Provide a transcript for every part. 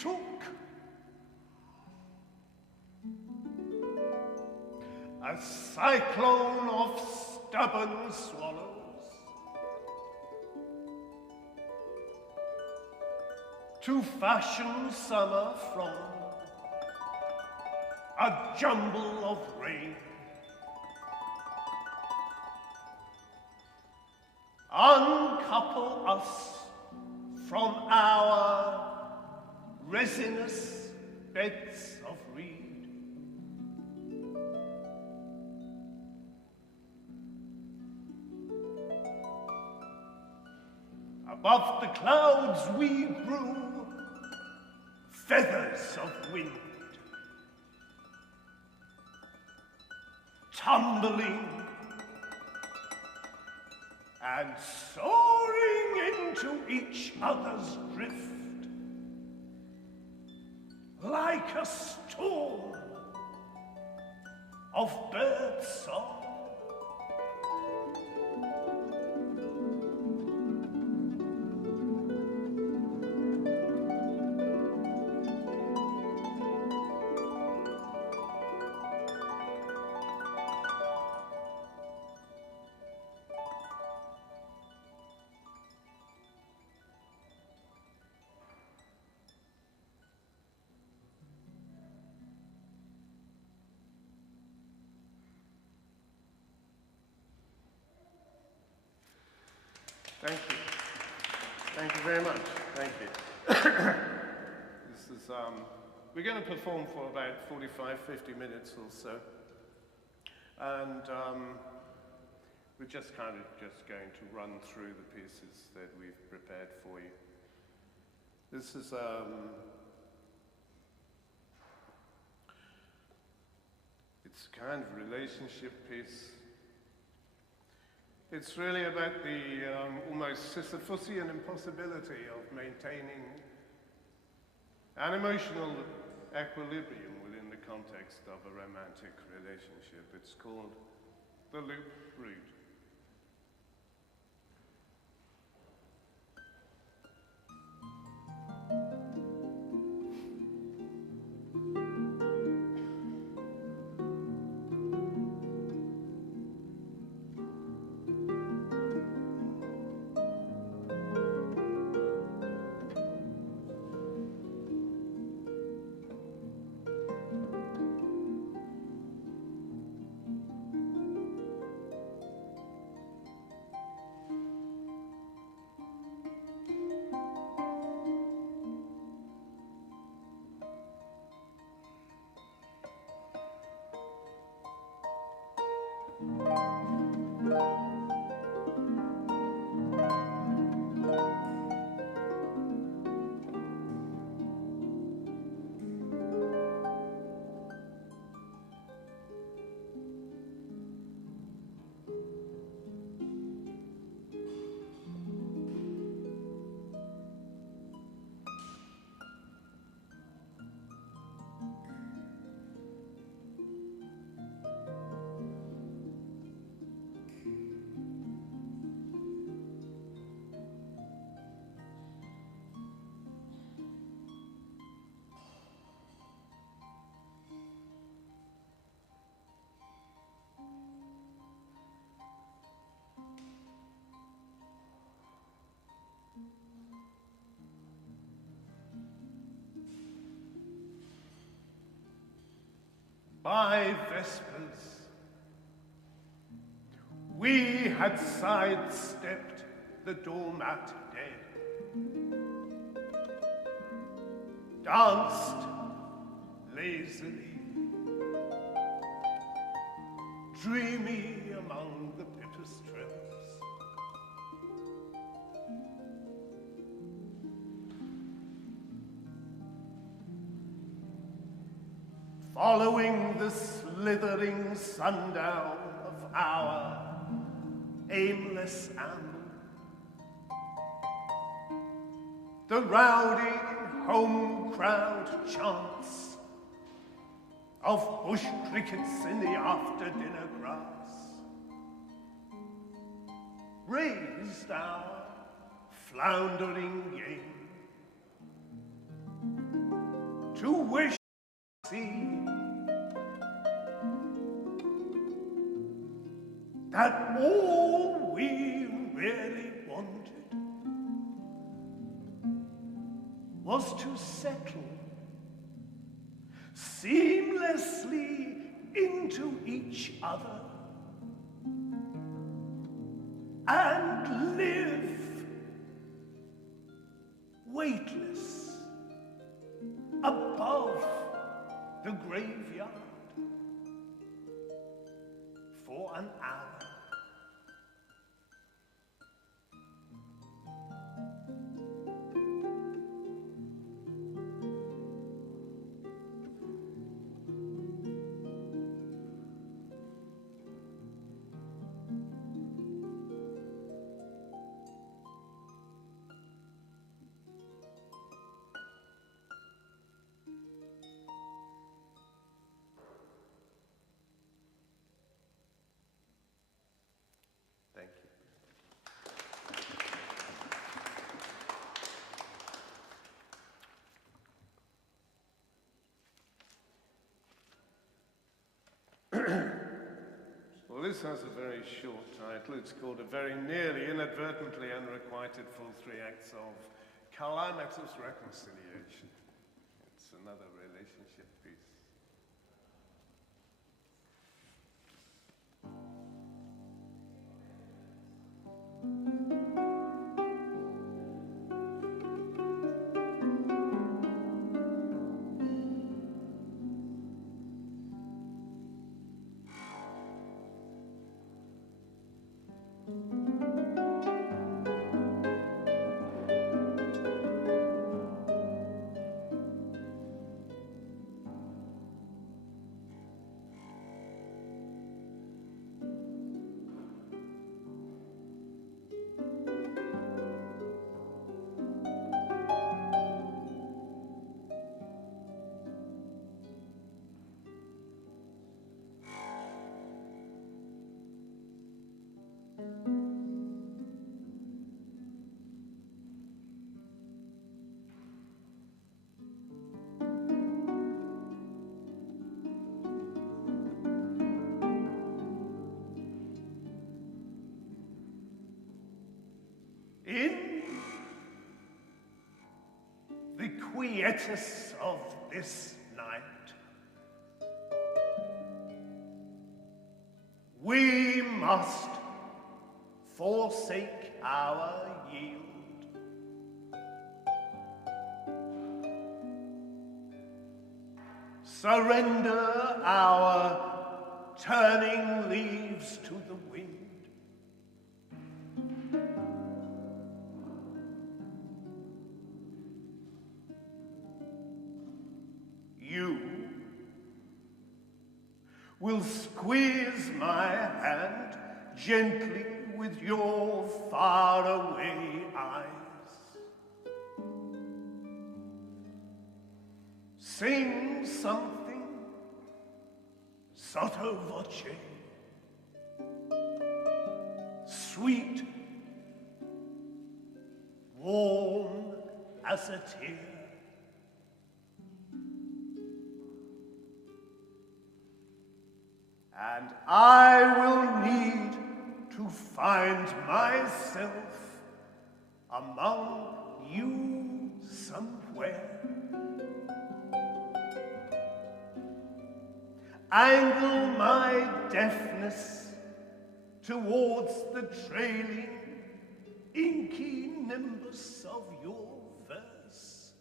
took a cyclone of stubborn swallows to fashion summer from a jumble of rain. Uncouple us from our resinous beds of reed. Above the clouds we grew feathers of wind, tumbling and soaring into each other's drift like a storm of bird song. Thank you. Thank you very much. Thank you. This is, we're going to perform for about 45, 50 minutes or so. And we're just going to run through the pieces that we've prepared for you. This is it's a kind of relationship piece. It's really about the almost Sisyphusian impossibility of maintaining an emotional equilibrium within the context of a romantic relationship. It's called The Loop Route. By Vespers, we had sidestepped the doormat dead, danced lazily, dreamy among the pipistrelles. Following the slithering sundown of our aimless amble, the rowdy home crowd chants of bush crickets in the after-dinner grass raised our floundering game. to wish see that all we really wanted was to settle seamlessly into each other and live weightless above the graveyard for an hour. Thank you. Well, this has a very short title. It's called A Very Nearly Inadvertently Unrequited Full 3 Acts of Calamitous Reconciliation. It's another relationship piece. In the quietus of this night, we must forsake our yield, surrender our turning leaves to the wind, will squeeze my hand gently with your faraway eyes. Sing something sotto voce, sweet, warm as a tear. And I will need to find myself among you somewhere. Angle my deafness towards the trailing, inky nimbus of your verse.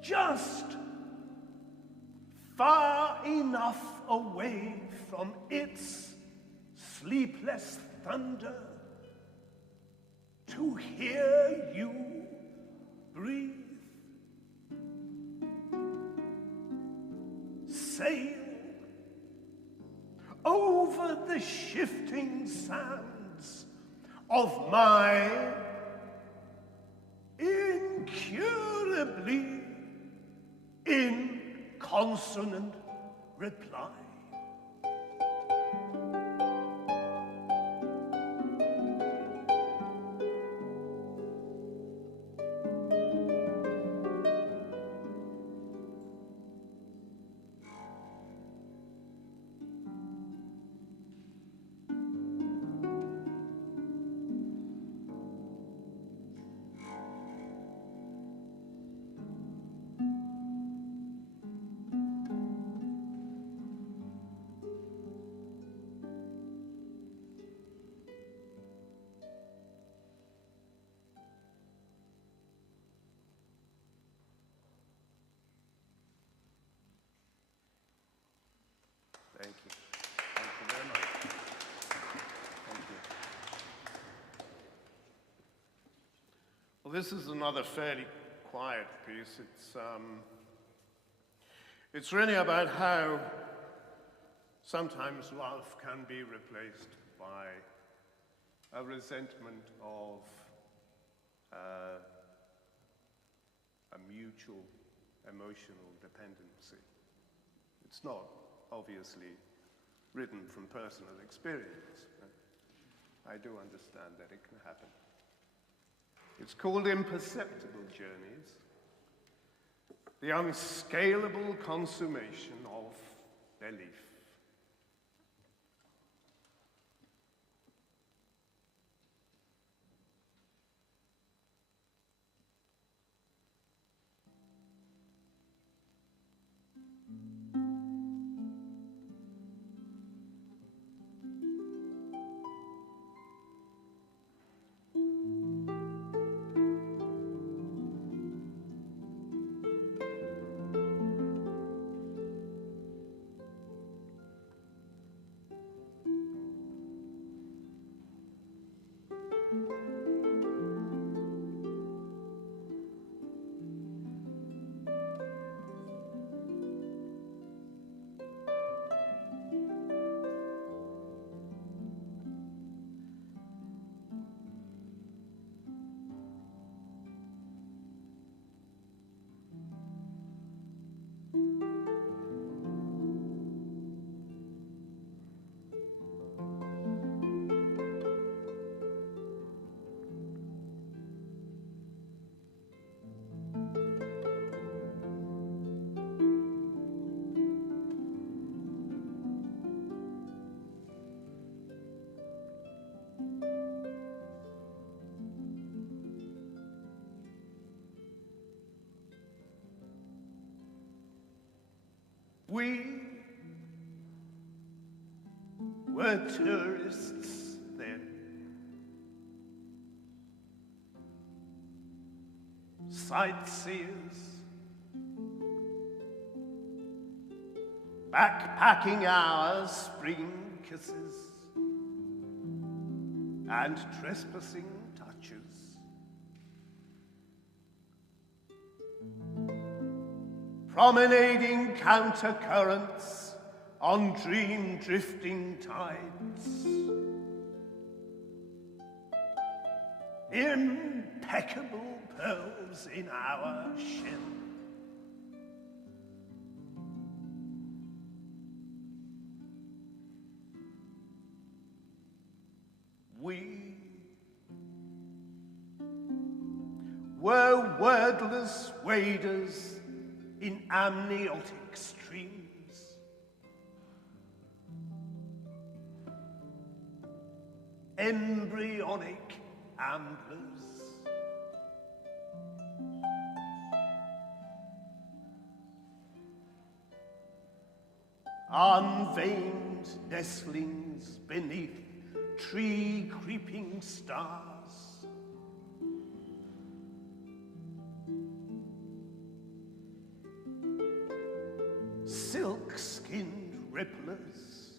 Just far enough away from its sleepless thunder to hear you breathe. Sail over the shifting sands of my incurably inconsonant reply. Well, this is another fairly quiet piece. It's really about how sometimes love can be replaced by a resentment of a mutual emotional dependency. It's not obviously written from personal experience, but I do understand that it can happen. It's called Imperceptible Journeys, the unscalable consummation of belief. We were tourists then, sightseers, backpacking our spring kisses and trespassing touches. Promenading counter-currents on dream-drifting tides. Impeccable pearls in our shell. We were wordless waders in amniotic streams, embryonic amblers, unveined nestlings beneath tree-creeping stars. Silk-skinned ripplers,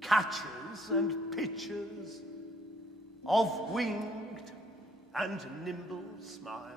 catchers and pitchers of winged and nimble smiles.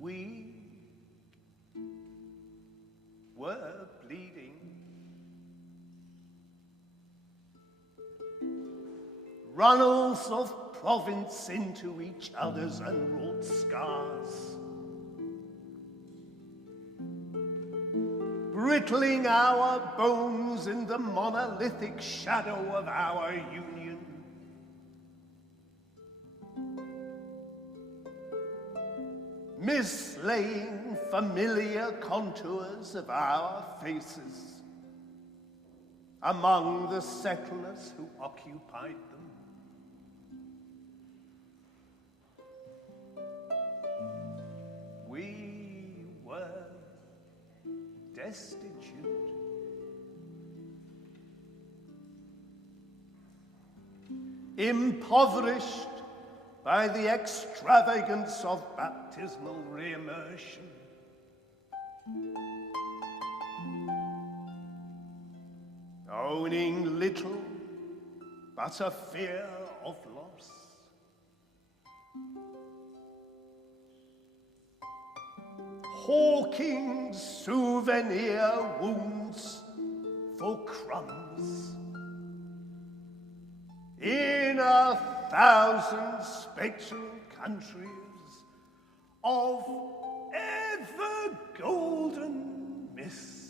We were bleeding, runnels of province into each other's unwrought scars, brittling our bones in the monolithic shadow of our union. Mislaying familiar contours of our faces, among the settlers who occupied them. We were destitute, impoverished by the extravagance of baptismal re-immersion. Owning little but a fear of loss. Hawking souvenir wounds for crumbs. In 1,000 spectral countries of ever golden mists.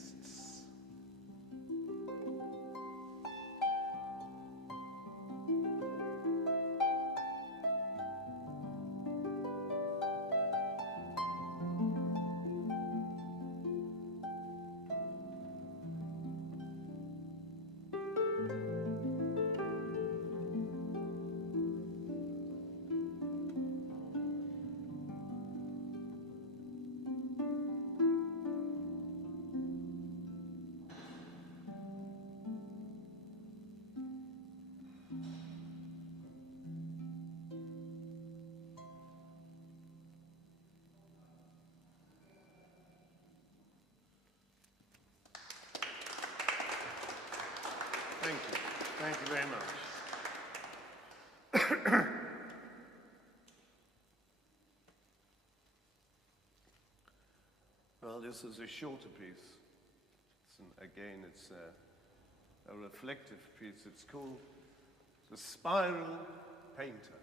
Thank you. Thank you very much. Well, this is a shorter piece. Again, it's a reflective piece. It's called The Spiral Painter.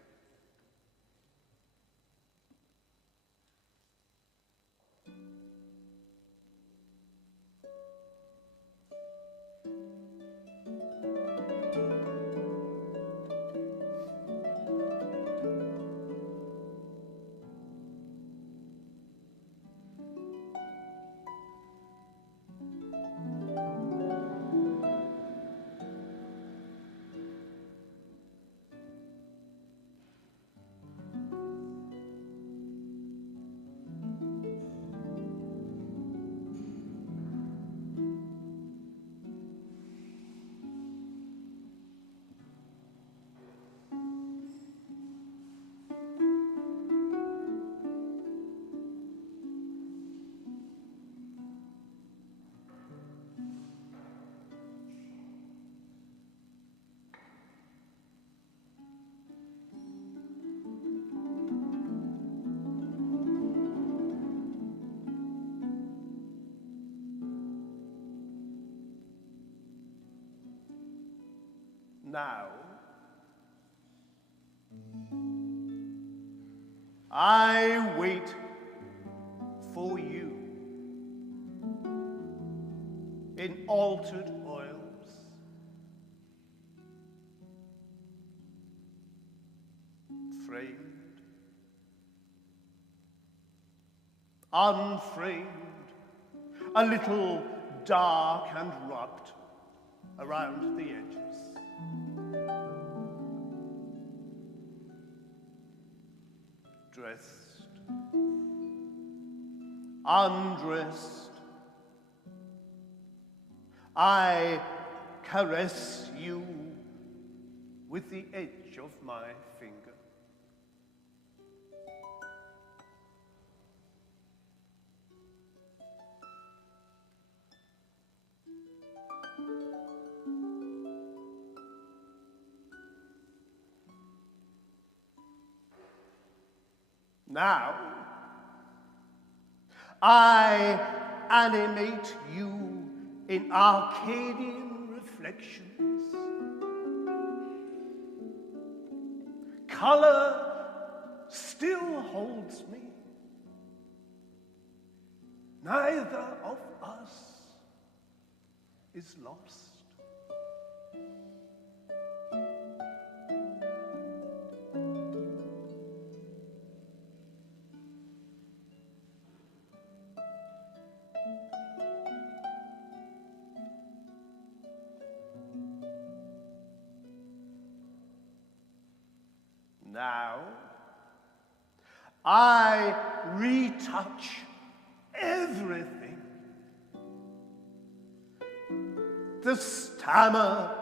Now, I wait for you in altered oils, framed, unframed, a little dark and rubbed around the edges. Dressed, undressed, I caress you with the edge of my finger. Now, I animate you in Arcadian reflections. Color still holds me. Neither of us is lost. I retouch everything. The stammer,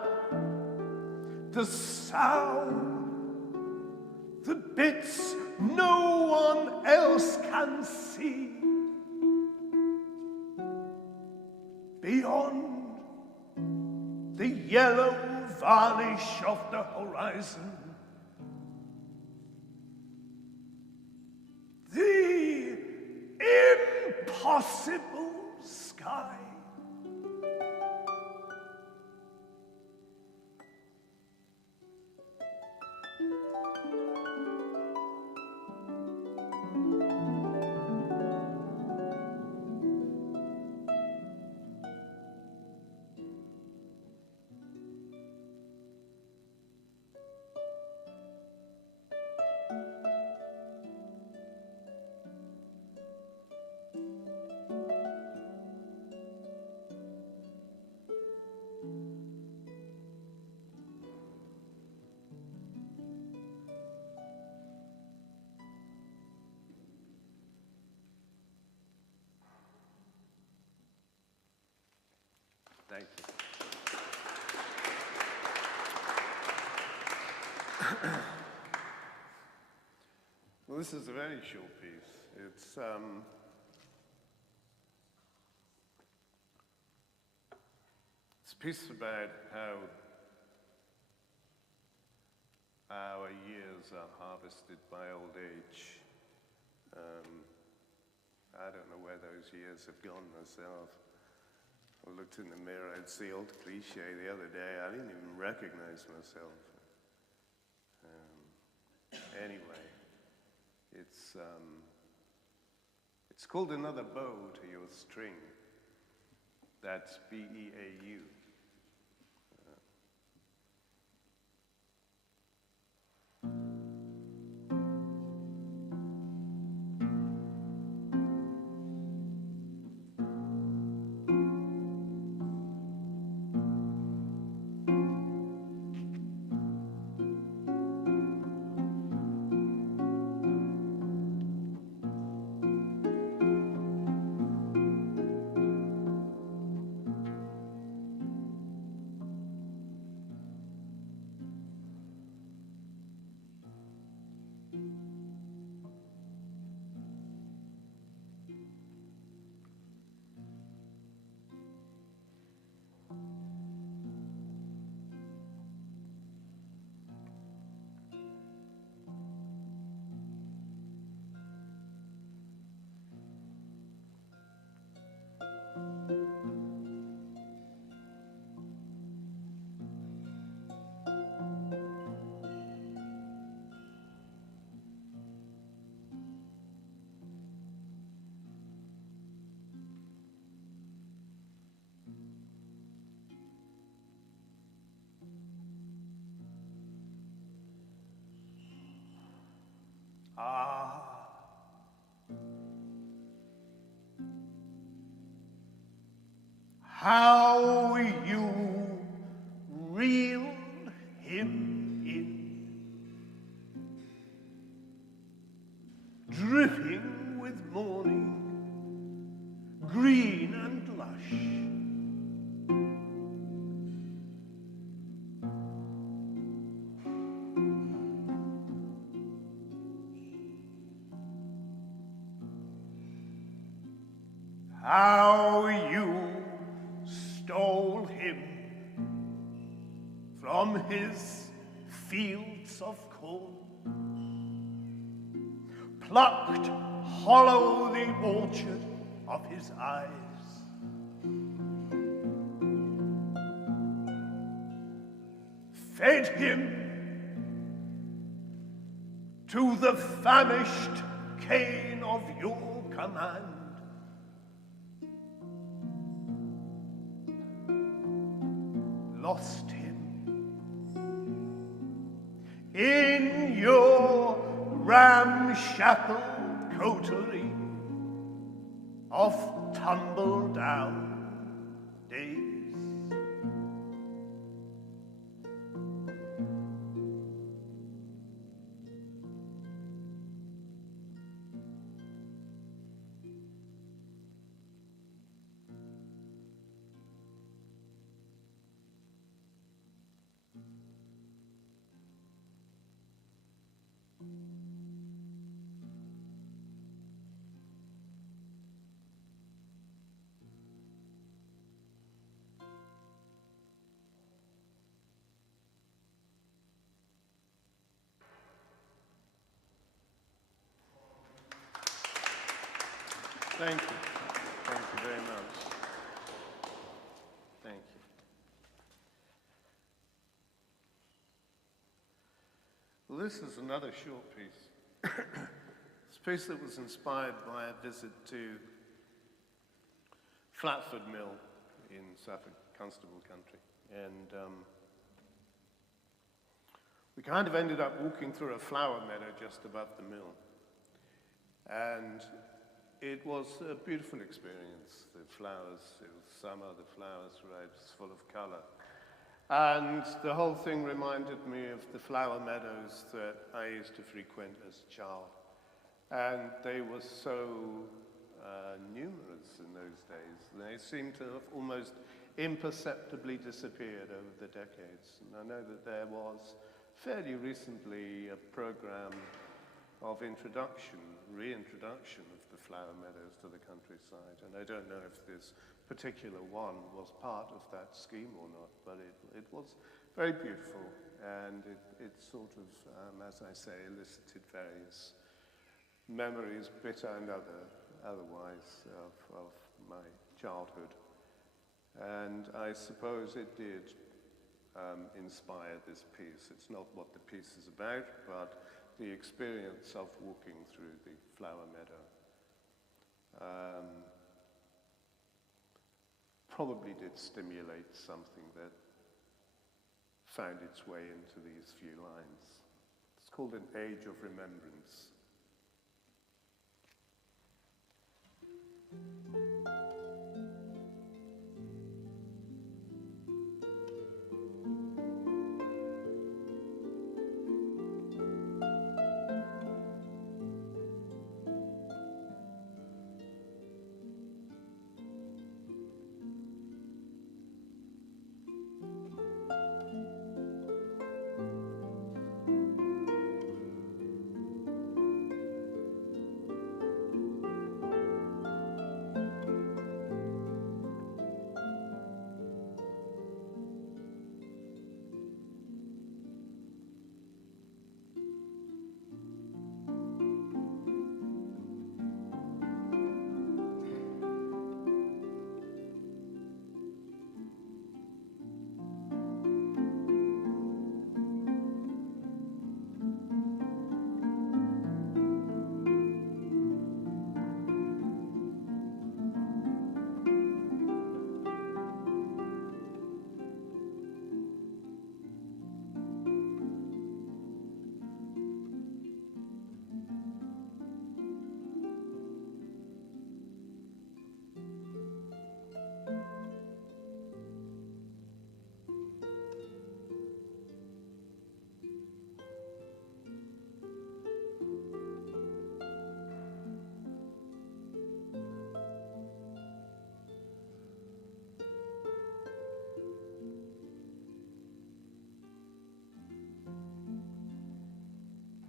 the sound, the bits no one else can see. Beyond the yellow varnish of the horizon, the impossible sky. Thank you. Well, this is a very short piece. It's a piece about how our years are harvested by old age. I don't know where those years have gone myself. I looked in the mirror, it's the old cliche the other day, I didn't even recognize myself. Anyway, it's called Another Bow to Your String. That's B-E-A-U. How you reel him in, dripping with morning, green and lush. How you stole him from his fields of corn, plucked hollow the orchard of his eyes, fed him to the famished cane of your command. Lost him in your ramshackle coterie of tumble-down days. Thank you. Thank you very much. Thank you. Well, this is another short piece. It's a piece that was inspired by a visit to Flatford Mill in Suffolk, Constable Country. And we kind of ended up walking through a flower meadow just above the mill. And it was a beautiful experience. The flowers, it was summer, the flowers were out, full of color. And the whole thing reminded me of the flower meadows that I used to frequent as a child. And they were so numerous in those days. They seem to have almost imperceptibly disappeared over the decades. And I know that there was fairly recently a program of reintroduction of the flower meadows to the countryside. And I don't know if this particular one was part of that scheme or not, but it was very beautiful, and it sort of, as I say, elicited various memories, bitter and otherwise, of my childhood. And I suppose it did inspire this piece. It's not what the piece is about, but the experience of walking through the flower meadow probably did stimulate something that found its way into these few lines. It's called An Age of Remembrance.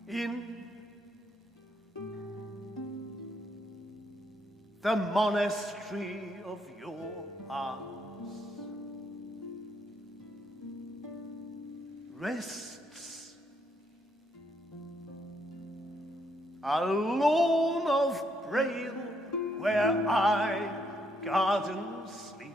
In the monastery of your arms rests a lawn of braille where I garden sleep.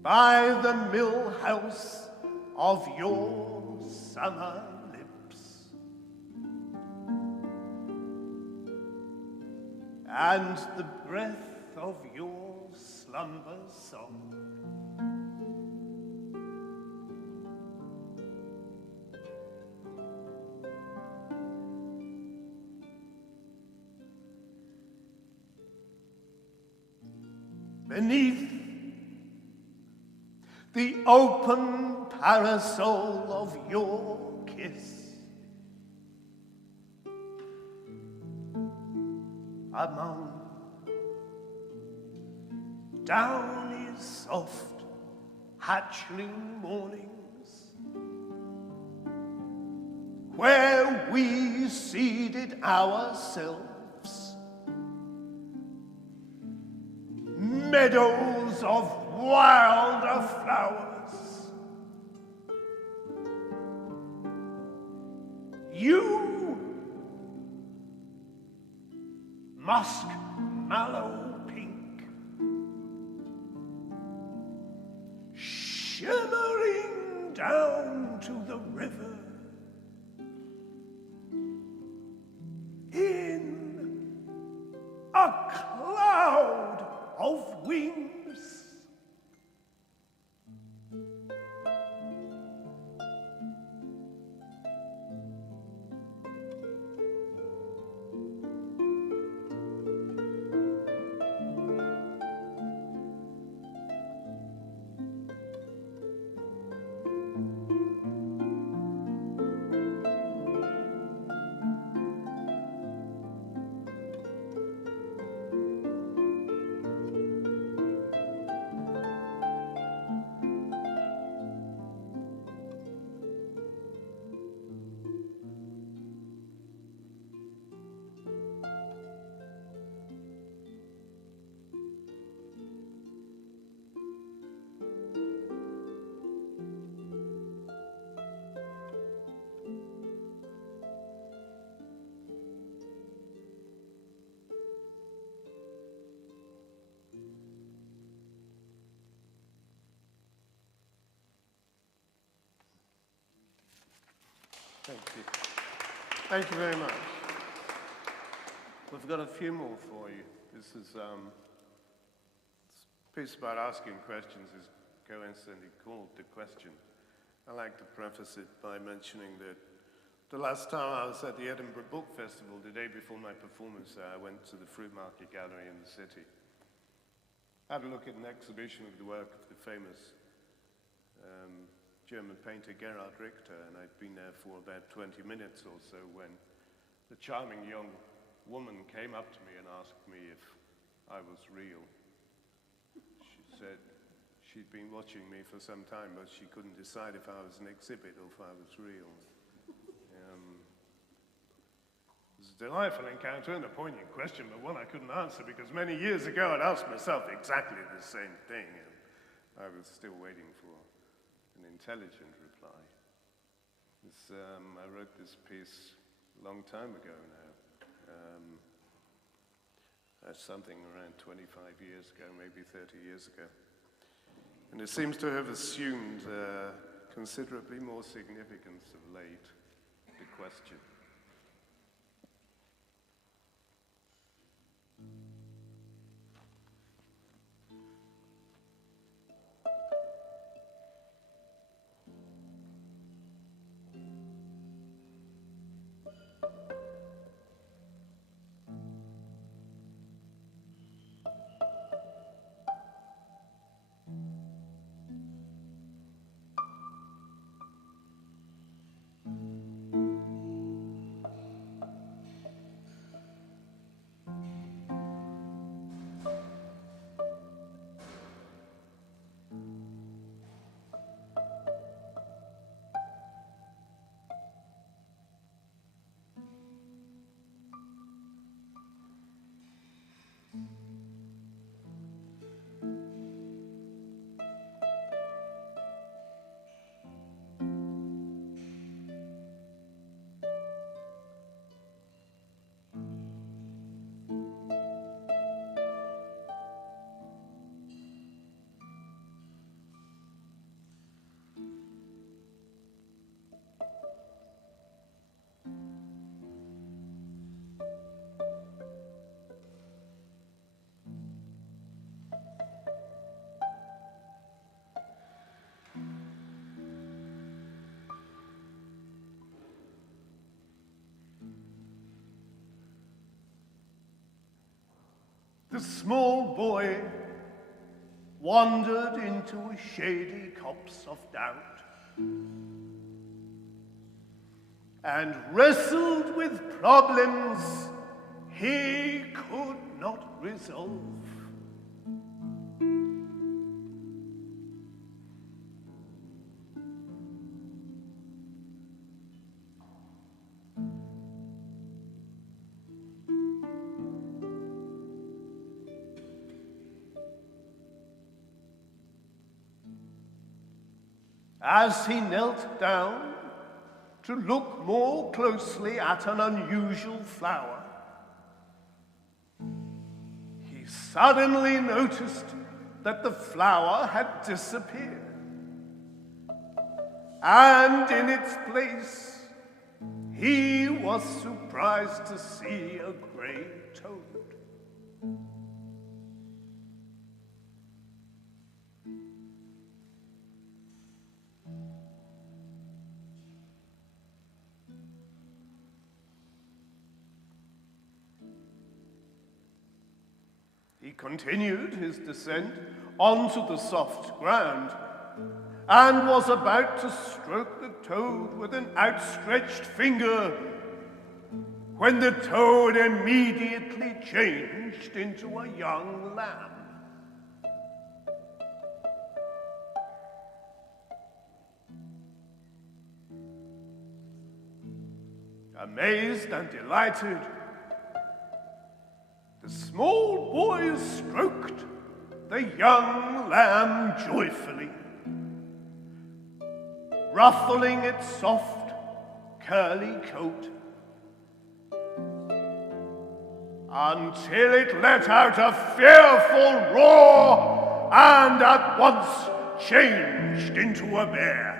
By the mill house of your summer lips, and the breath of your slumber song. Beneath the open parasol of your kiss, among downy soft hatchling mornings, where we seeded ourselves, meadows of wilder flowers, you, musk mallow pink, shimmering down to the river in a cloud of wings. Thank you. Thank you very much. We've got a few more for you. This piece about asking questions is coincidentally called The Question. I like to preface it by mentioning that the last time I was at the Edinburgh Book Festival, the day before my performance there, I went to the Fruit Market Gallery in the city. I had a look at an exhibition of the work of the famous German painter Gerhard Richter, and I'd been there for about 20 minutes or so when the charming young woman came up to me and asked me if I was real. She said she'd been watching me for some time, but she couldn't decide if I was an exhibit or if I was real. It was a delightful encounter and a poignant question, but one I couldn't answer because many years ago I'd asked myself exactly the same thing, and I was still waiting for an intelligent reply. I wrote this piece a long time ago now. That's something around 25 years ago, maybe 30 years ago. And it seems to have assumed considerably more significance of late, the question. The small boy wandered into a shady copse of doubt and wrestled with problems he could not resolve. As he knelt down to look more closely at an unusual flower, he suddenly noticed that the flower had disappeared, and in its place he was surprised to see a gray toad. He continued his descent onto the soft ground and was about to stroke the toad with an outstretched finger when the toad immediately changed into a young lamb. Amazed and delighted, the small boy stroked the young lamb joyfully, ruffling its soft, curly coat, until it let out a fearful roar and at once changed into a bear.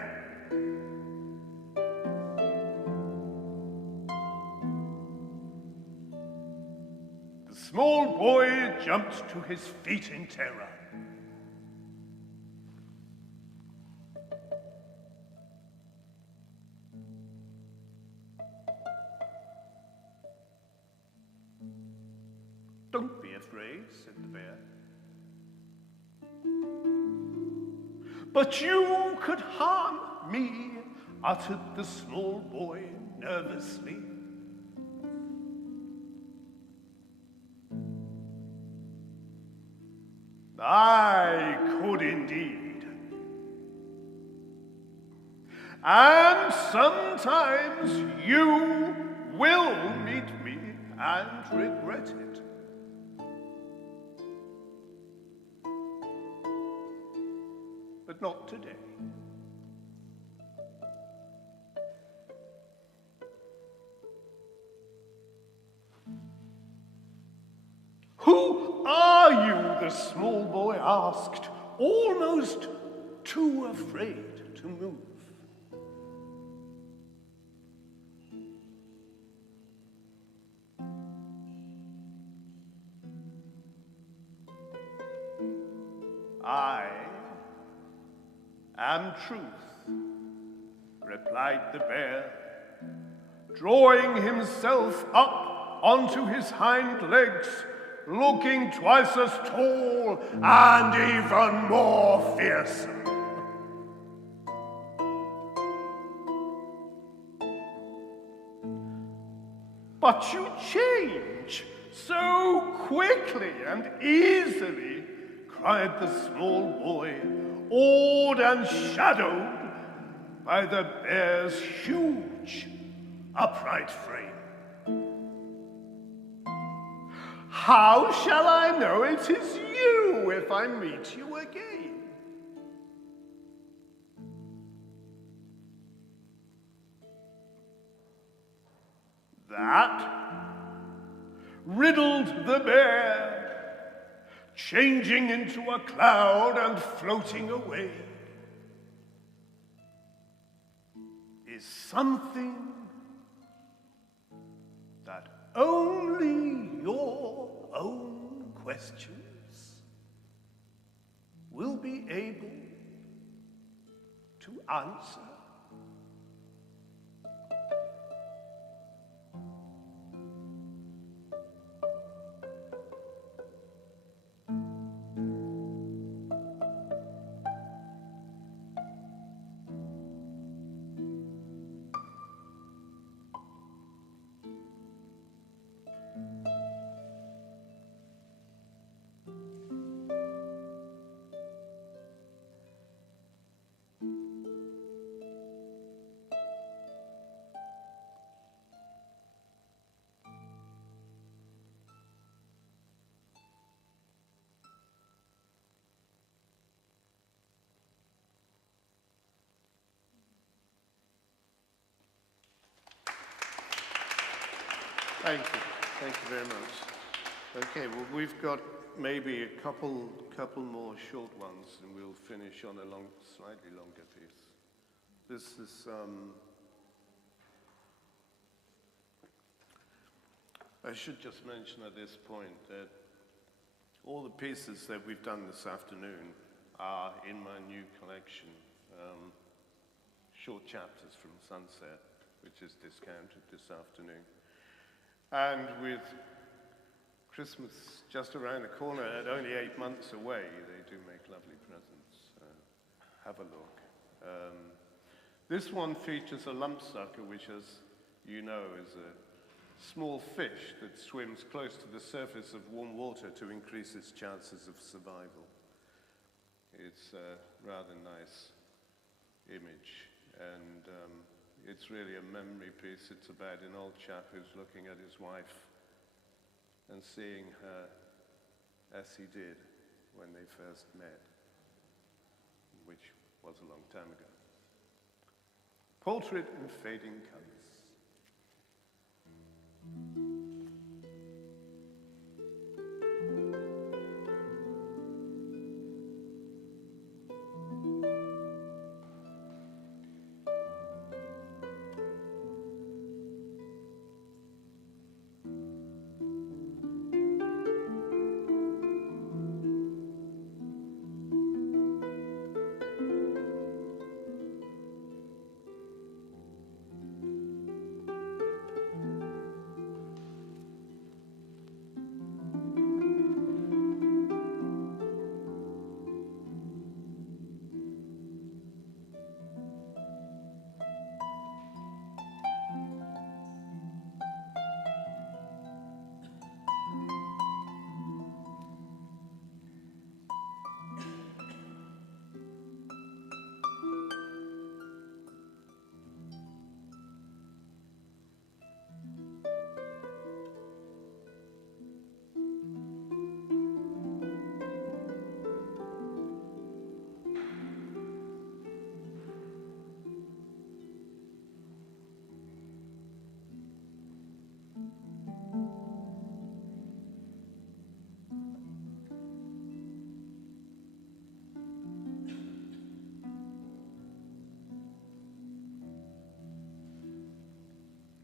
The small boy jumped to his feet in terror. "Don't be afraid," said the bear. "But you could harm me," uttered the small boy nervously. "I could indeed. And sometimes you will meet me and regret it. But not today. Who are you?" the small boy asked, almost too afraid to move. "I am Truth," replied the bear, drawing himself up onto his hind legs, looking twice as tall and even more fearsome. "But you change so quickly and easily," cried the small boy, awed and shadowed by the bear's huge, upright frame. "How shall I know it is you if I meet you again?" That riddled the bear, changing into a cloud and floating away, is something that only your own questions will be able to answer. Thank you. Thank you very much. Okay, well, we've got maybe a couple more short ones, and we'll finish on a slightly longer piece. This is, I should just mention at this point that all the pieces that we've done this afternoon are in my new collection, short chapters from Sunset, which is discounted this afternoon. And with Christmas just around the corner and only 8 months away, they do make lovely presents. Have a look. This one features a lumpsucker, which, as you know, is a small fish that swims close to the surface of warm water to increase its chances of survival. It's a rather nice image, and it's really a memory piece. It's about an old chap who's looking at his wife and seeing her as he did when they first met, which was a long time ago. Portrait in fading colors.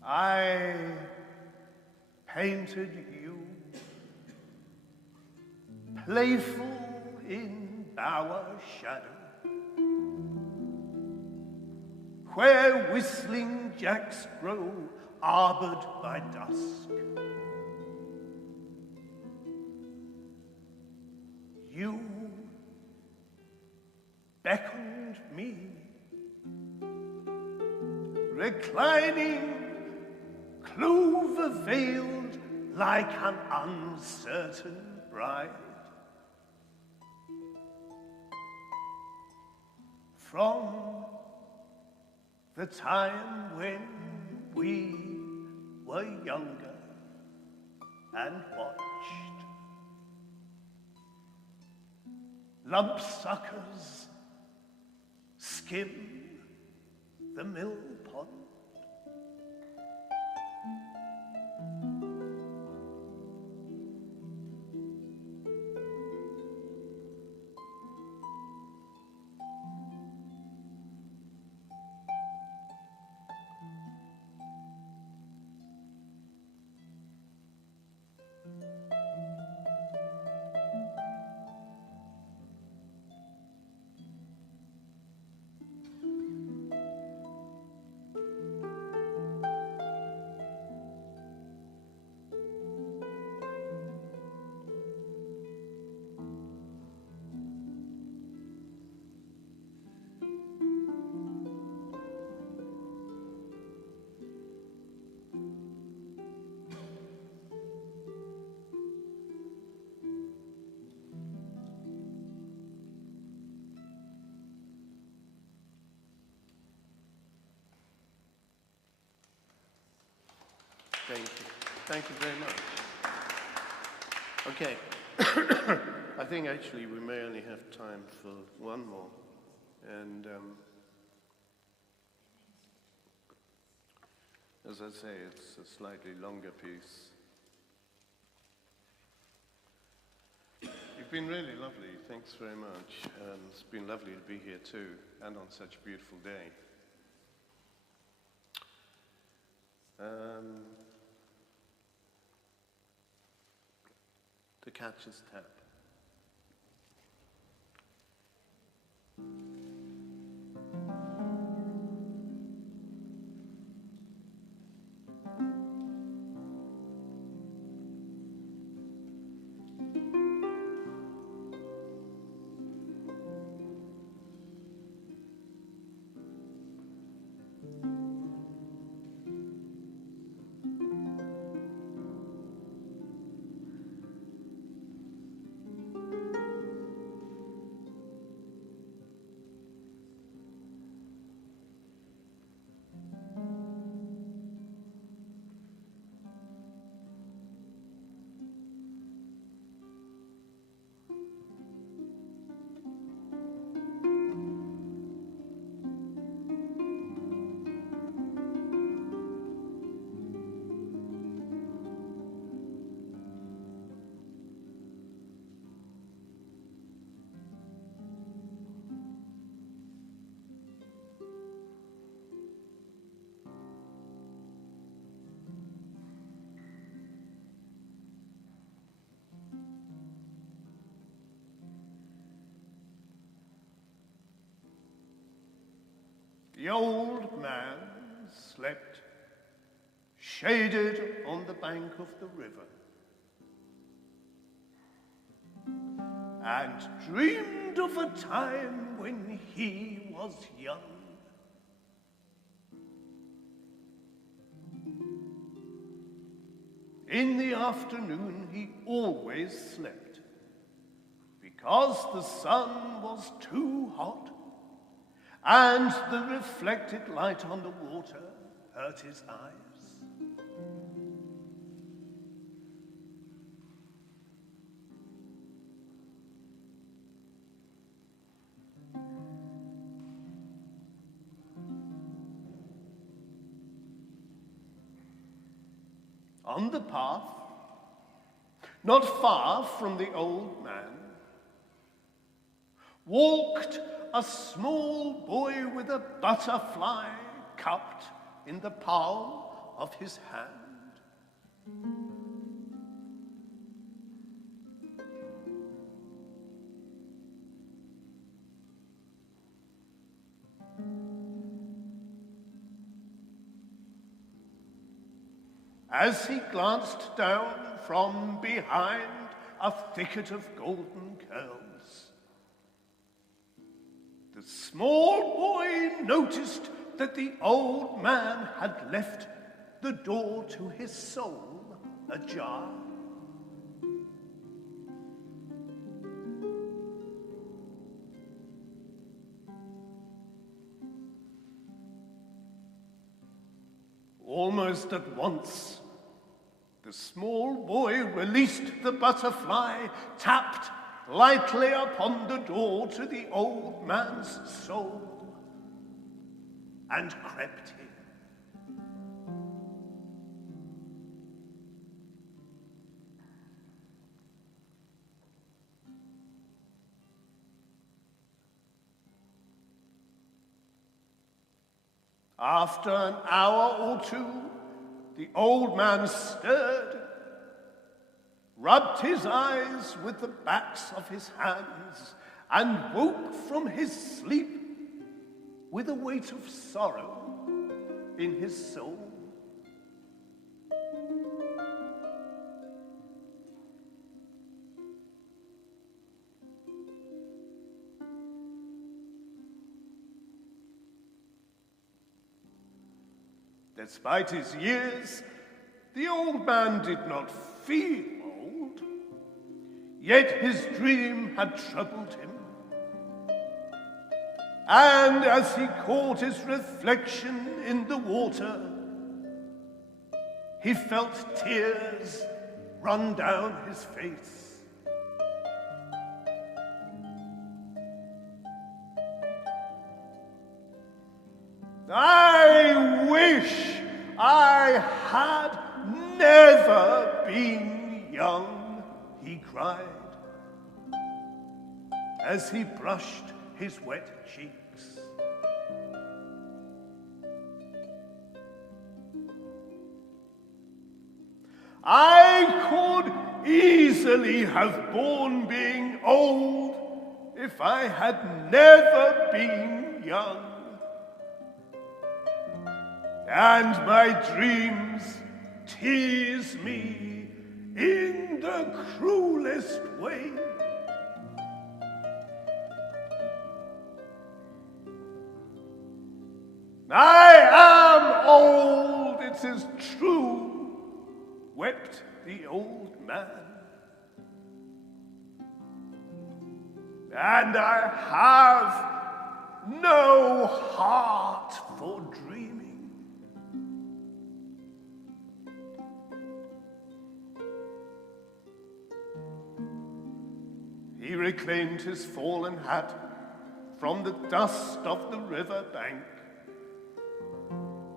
I painted you, playful in bower shadow, where whistling jacks grow arbored by dusk. You beckoned me, reclining, clover-veiled like an uncertain bride. From the time when we were younger and watched lumpsuckers skim the mill pond. Thank you. Thank you very much. Okay. I think actually we may only have time for one more. And As I say, it's a slightly longer piece. You've been really lovely. Thanks very much. It's been lovely to be here too, and on such a beautiful day. The catcher's tap. The old man slept, shaded on the bank of the river, and dreamed of a time when he was young. In the afternoon he always slept, because the sun was too hot, and the reflected light on the water hurt his eyes. On the path, not far from the old man, walked a small boy with a butterfly cupped in the palm of his hand. As he glanced down from behind a thicket of golden curls, the small boy noticed that the old man had left the door to his soul ajar. Almost at once, the small boy released the butterfly, tapped lightly upon the door to the old man's soul, and crept in. After an hour or two, the old man stirred, rubbed his eyes with the backs of his hands, and woke from his sleep with a weight of sorrow in his soul. Despite his years, the old man did not feel old, yet his dream had troubled him. And as he caught his reflection in the water, he felt tears run down his face. I had never been young, he cried, as he brushed his wet cheeks. I could easily have borne being old if I had never been young. And my dreams tease me in the cruelest way. I am old, it is true, wept the old man. And I have no heart for dreaming. He reclaimed his fallen hat from the dust of the river bank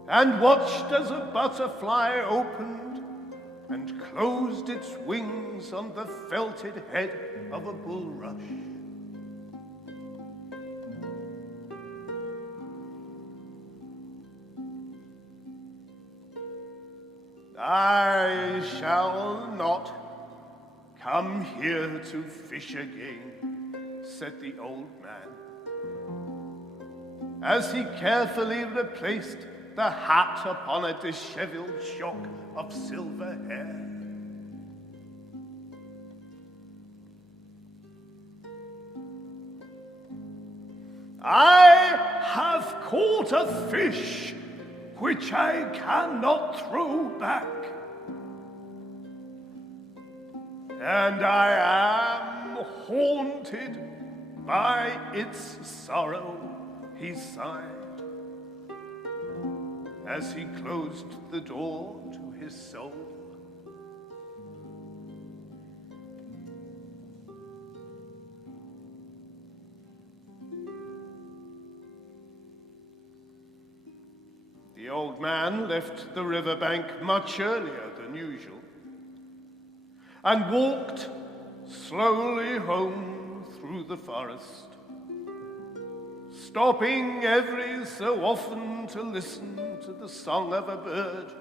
and watched as a butterfly opened and closed its wings on the felted head of a bulrush. I shall not come here to fish again, said the old man, as he carefully replaced the hat upon a disheveled shock of silver hair. I have caught a fish which I cannot throw back, and I am haunted by its sorrow, he sighed, as he closed the door to his soul. The old man left the riverbank much earlier than usual and walked slowly home through the forest, stopping every so often to listen to the song of a bird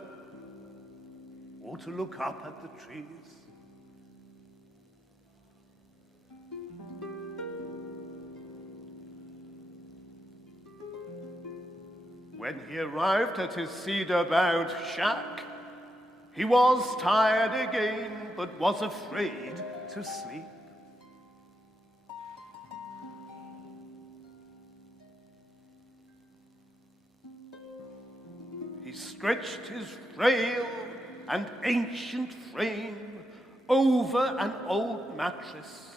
or to look up at the trees. When he arrived at his cedar-bowed shack, he was tired again, but was afraid to sleep. He stretched his frail and ancient frame over an old mattress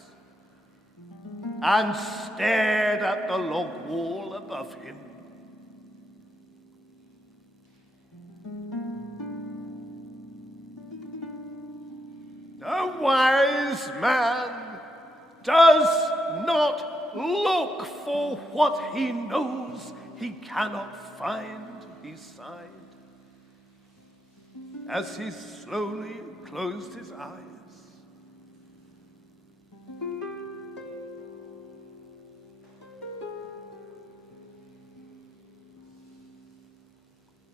and stared at the log wall above him. A wise man does not look for what he knows he cannot find, he sighed, as he slowly closed his eyes.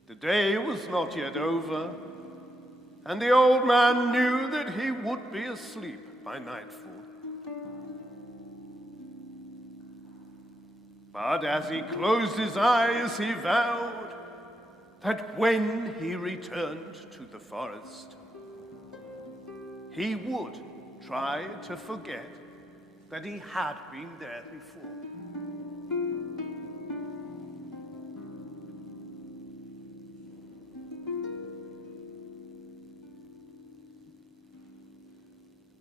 The day was not yet over, and the old man knew that he would be asleep by nightfall. But as he closed his eyes, he vowed that when he returned to the forest, he would try to forget that he had been there before.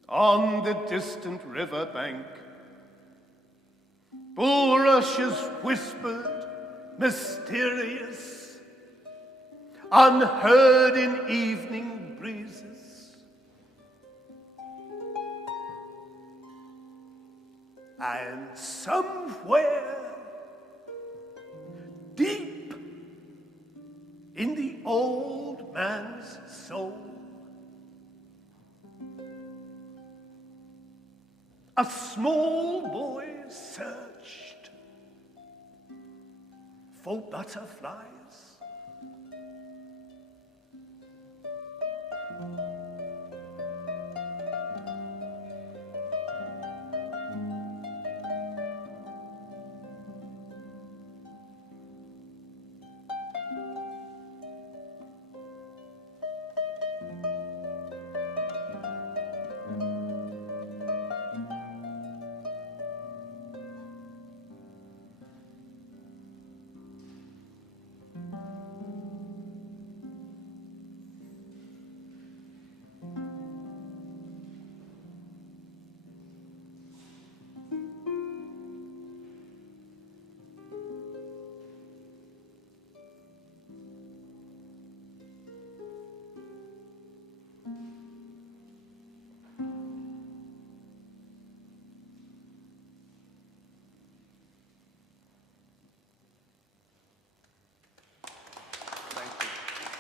On the distant river bank, bulrushes whispered, mysterious, unheard in evening breezes. And somewhere, deep in the old man's a small boy searched for butterflies.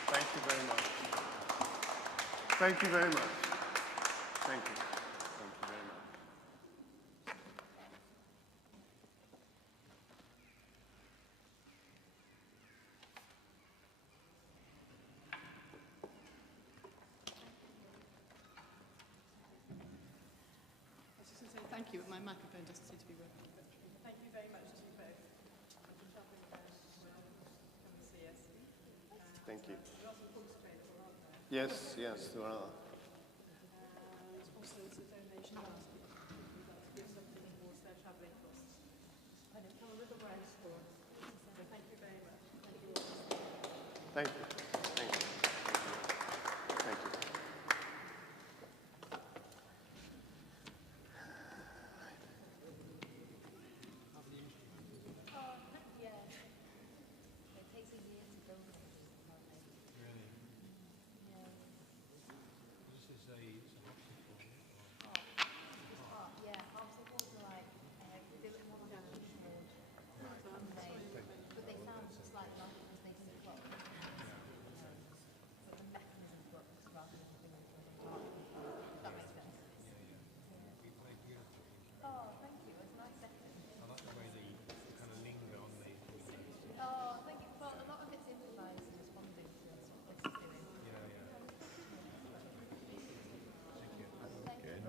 Thank you very much. Thank you very much. Thank you. Thank you very much. I was just going to say thank you, but my microphone doesn't seem to be working. Thank you very much to you both for travelling down to come and see us. Thank you. There are some horse trainers, aren't there? Yes, yes, there are. Also, it's a donation last week. We'd like to give something towards their travelling costs. And it's come a little price for us. So thank you very much. Thank you all. Thank you. Thank you. Thank you. It takes a year to build it, apparently. Really? Yeah. This is a harpsichord. Yeah, harpsichords are like, they do it more like a keyboard. But they sound slightly like because they do clock. But the mechanism works rather than doing it with a harp. That makes sense. We play beautifully. Oh, thank you. It's a nice second. I like the way they kind of linger on the Oh, thank you. Well, a lot of it's improvised and responding to what this is doing. Thank you.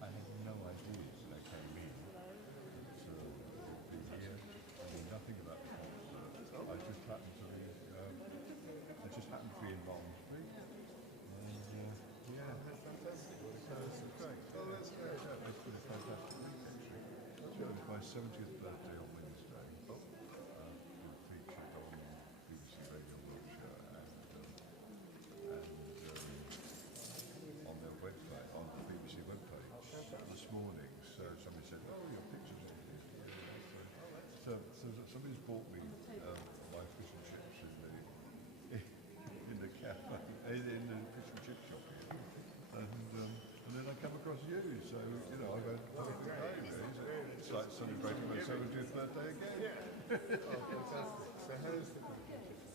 I had no idea when I came in. So being here, I knew nothing about the concert. I just happened to be, in Malmesbury. And yeah, that's fantastic. So it's great. Oh, that's great. It's been a fantastic week actually. So it was my 70th birthday on Wednesday. Featured on BBC Radio Wiltshire and on their website, on the BBC webpage this morning. So somebody said, "Oh, your picture's on here." So somebody's bought me my fish and chips in the cafe, in the fish and chip shop here, and then I come across you. So I go, "Perfect day, really." It's like celebrating my 70th birthday again. Oh, fantastic. So how's the competition?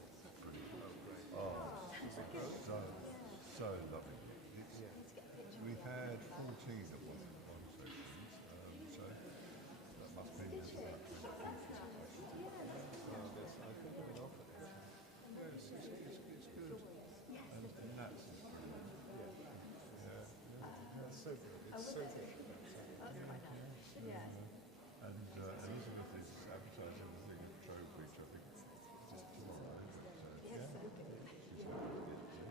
So lovely. We've had 14 at one session, so that must mean there's about 20 people. I think I'm an offer there. Yeah, it's good. And that's brilliant. That's so good. It's so good. Yeah. And Elizabeth is advertising the thing at Trowbridge, I think, just tomorrow. But,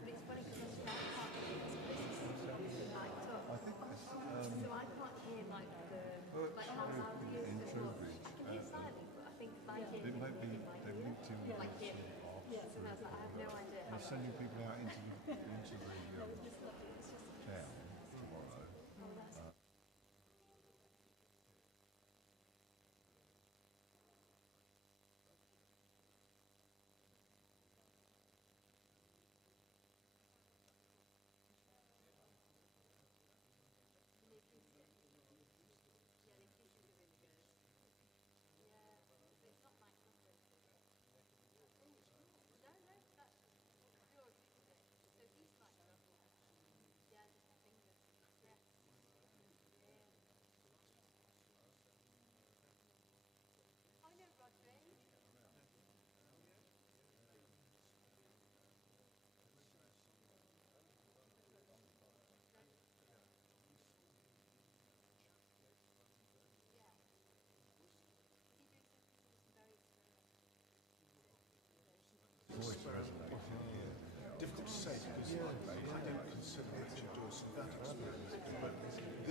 But it's funny because I can't hear this mic'd up. I think that's So I can't hear like how loud he is. in I Trowbridge. can hear slightly, but I think if I hear It him, might be they linked in with like him. off. Yeah, so I have no idea. They're sending people out into the town tomorrow.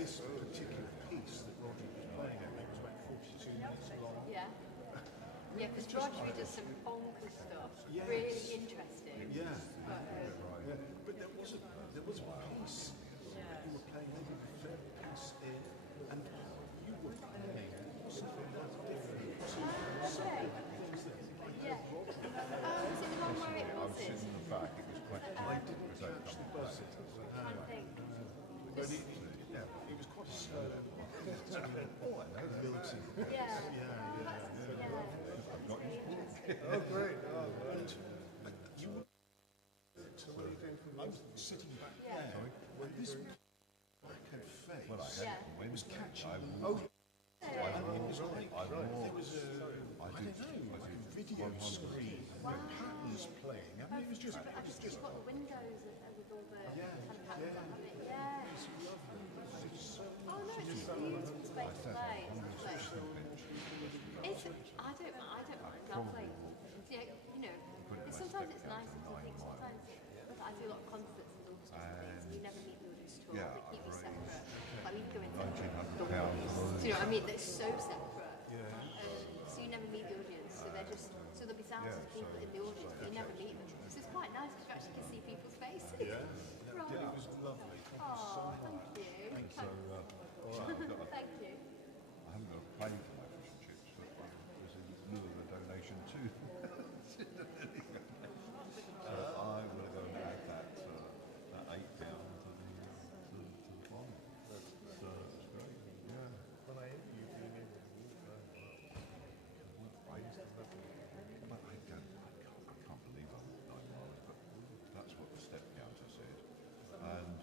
this particular piece that Roger was playing, I think, was about 42 minutes long. Yeah. Yeah, because Roger does some bonkers stuff. Yes. Really interesting. Yeah. But, Yeah. But there was a piece that you were playing, maybe the third piece in, and you were playing something that's different to okay. Yeah. Oh, was it the one where it I was buzzes? sitting in the back, it was quite I didn't catch the buzz. I'm trying to think. But it was quite slow. Oh, I know that. Lilting. Yeah. I've got his book. Oh, great. And you were. So where are you going from? I was sitting back there. When this black-head face Well, I had it on was Wednesday. catching. I Oh, I it was like I there was a, I I did- don't know, I like a did video 100. screen with patterns playing. I mean, it was just, But I've just got the windows with all the kind of patterns that have it. Yeah. Oh no, it's just a beautiful space to play. It's, I don't mind. I'll play. Yeah, you know, sometimes it's nice to think. Sometimes I do a lot of concerts and all sorts of things. You never meet the audience at all. Yeah, They keep you I've separate. Like we go into £1,900. do you know what I mean? They're so separate. So you never meet the audience. So they're just so there'll be thousands of people in the audience, but you never meet them. So it's quite nice because you actually can see people's faces. yeah, Right. it was lovely. Thank you so Oh, much. thank you. So, Thank you. I haven't got a plane for my fish and chips, but there's a little of a donation too. So I will go and add that £8 to the fund. So it's great. Yeah. When I interviewed you, you were But I can't believe I'm 9 miles, but that's what the step counter said. And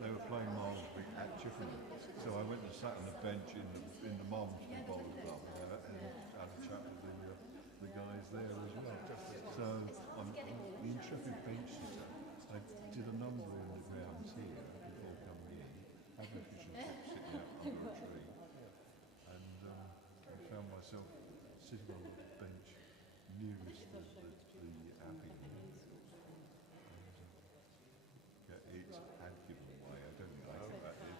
they were playing Malmesbury at Chippenham. So I went and sat on a bench in the Malmesbury Bowl Club and had a chat with the guys there as well. So on the Intrepid bench sitter, I did a number in the grounds here before coming in, had a fish and chips sitting out under a tree, and I found myself sitting on the bench nearest the Abbey. It had given away. I don't think that did.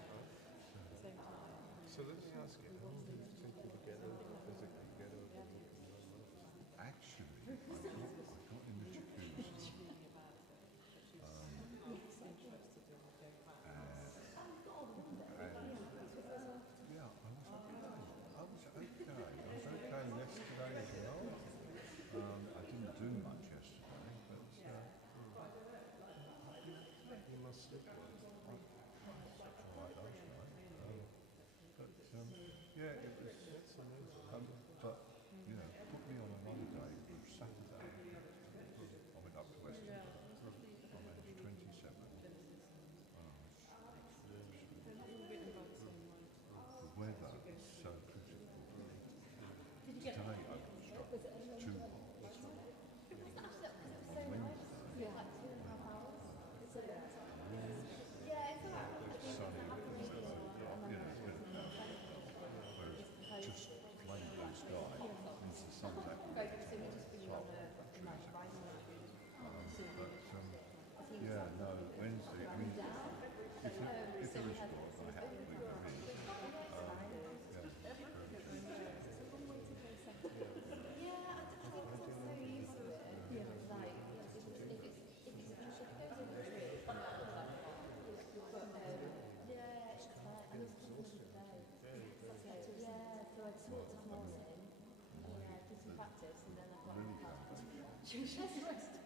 So let me ask you, how long did it take you to get over, physically get over? Actually, I got in the jacuzzi. Yeah, I was okay. I was okay yesterday as well. I didn't do much yesterday, but You must sleep well. yeah, it was. But you know, put me on a Monday or Saturday. I went up to Western. I managed 27. The weather is so critical. Today I was struck 2 miles. On Wednesday, sunny, you know, whereas just plain blue sky means the sun's actually top. Yeah, no, Wednesday, I mean, if there is God, I happen to believe there is. She was just